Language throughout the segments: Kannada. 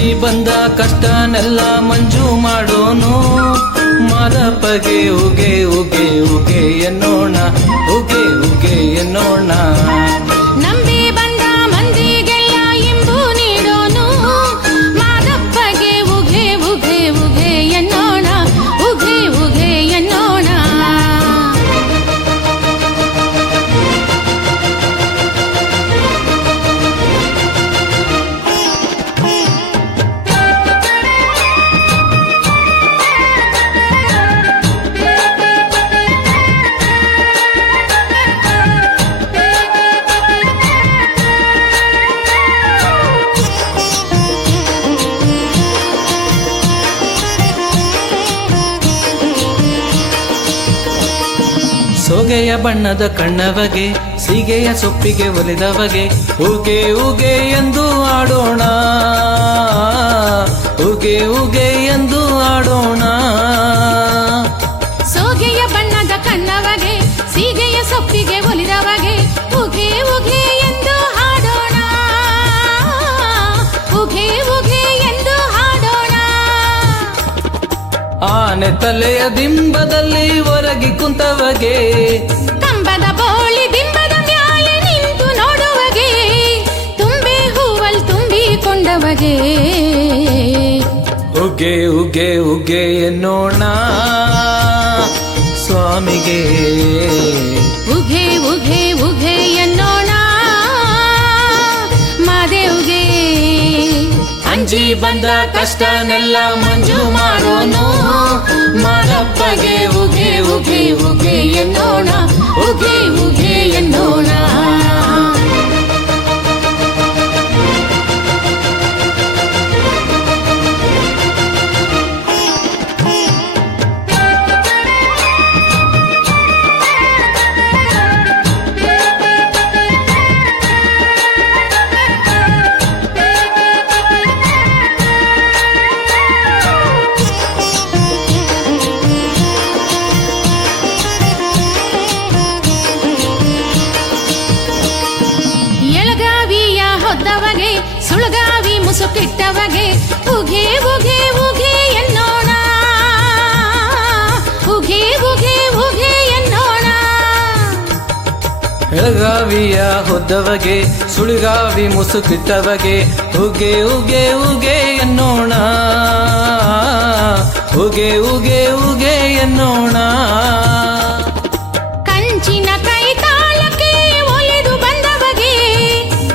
ಅಂಜಿ ಬಂದ ಕಷ್ಟನೆಲ್ಲ ಮಂಜು ಮಾಡೋನು ಮಾದಪ್ಪಗೆ ಉಗೆ ಉಗೆ ಉಗೆ ಎನ್ನೋಣ ಉಗೆ ಉಗೆ ಎನ್ನೋಣ ನಂಬಿ ಬಂದ ಮಂದಿಗೆಲ್ಲ ಇಂಬು ನೀಡೋನು ಮಾದಪ್ಪಗೆ ಉಗೆ ಉಗೆ ಉಗೆ ಎನ್ನೋಣ ಉಗೆ ಉಗೆ ಎನ್ನೋಣ ಸೋಗೆಯ ಬಣ್ಣದ ಕಣ್ಣವಗೆ ಸೀಗೆಯ ಸೊಪ್ಪಿಗೆ ಒಲಿದವಗೆ ಉಗೆ ಉಗೆ ಎಂದು ಆಡೋಣ ಉಗೆ ಉಗೆ ಎಂದು ಆಡೋಣ ಸೋಗೆಯ ಬಣ್ಣದ ಕಣ್ಣವಗೆ ಸೀಗೆಯ ಸೊಪ್ಪಿಗೆ ಒಲಿದವಗೆ ಉಗೆ ಉಗೆ ಎಂದು ಹಾಡೋಣ ಉಗೆ ಉಗೆ ಎಂದು ಹಾಡೋಣ ಆನೆ ತಲೆಯ ದಿಂಬದಲ್ಲಿ ಒರಗಿ ಕುಂತವಗೆ ಕಂಬದ ಬೋಳಿ ಬಿಂಬದ ಮ್ಯಾಲೆ ನಿಂತು ನೋಡುವಗೆ ತುಂಬೆ ಹೂವಲ್ ತುಂಬಿಕೊಂಡವಗೆ ಉಗೆ ಉಗೆ ಉಗೆ ಎನ್ನೋಣ ಸ್ವಾಮಿಗೆ ಉಗೆ ಉಗೆ ಉಗೆ ಎನ್ನೋಣ ಮಾದೇವ್ಗೆ ಅಂಜಿ ಬಂದ ಕಷ್ಟನೆಲ್ಲ ಮಂಜು ಮಾಡೋನು ಮಾದಪ್ಪಗೆ ಉಗೆ ಉಗೆ ಉಗೆ ಎನ್ನೋಣ ಉಗೆ ಉಗೆ ಎನ್ನೋಣ ಎಳಗಾವಿಯ ಹೊದ್ದವಗೆ ಸುಳಗಾವಿ ಮುಸುಕಿಟ್ಟವಗೆ ಉಗೆ ಉಗೆ ಉಗೆ ಎನ್ನೋಣ ಉಗೆ ಉಗೆ ಉಗೆ ಎನ್ನೋಣ ಬೆಳಗಾವಿಯ ಹೊದ್ದವಗೆ ಸುಳಿಗಾವಿ ಮುಸುಕಿಟ್ಟವಗೆ ಉಗೆ ಉಗೆ ಉಗೆ ಎನ್ನೋಣ ಉಗೆ ಉಗೆ ಉಗೆ ಎನ್ನೋಣ ಕಂಚಿನ ಕೈ ತಾಳಕ್ಕೆ ಒಲಿದು ಬಂದವಗೆ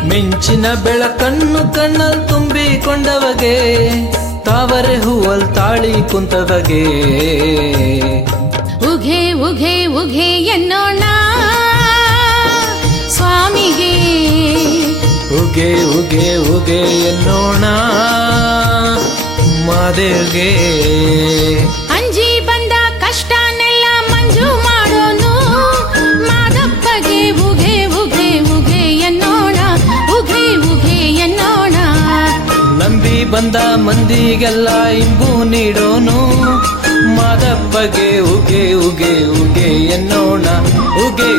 ಮಿಂಚಿನ ಬೆಳಕನ್ನು ಕಣ್ಣಲ್ಲಿ ತುಂಬಿಕೊಂಡವಗೆ ತಾವರೆ ಹೂವಲ್ ತಾಳಿ ಕುಂತವಗೆ ಉಗೆ ಉಗೆ ಉಗೆ ಎನ್ನೋಣ ಸ್ವಾಮಿಗೆ ಉಗೆ ಉಗೆ ಉಗೆ ಎನ್ನೋಣ ಮಾದೇವ್ಗೆ ಅಂಜಿ ಬಂದ ಕಷ್ಟನೆಲ್ಲ ಮಂಜು ಮಾಡೋನು ಮಾದಪ್ಪಗೆ ಉಗೆ ಉಗೆ ಉಗೆ ಎನ್ನೋಣ ಉಗೆ ಉಗೆ ಎನ್ನೋಣ ನಂಬಿ ಬಂದ ಮಂದಿಗೆಲ್ಲ ಇಂಬು ನೀಡೋನು ಮಾದಪ್ಪಗೆ ಉಗೆ ಉಗೆ ಉಗೆ ಎನ್ನೋಣ ಉಗೆ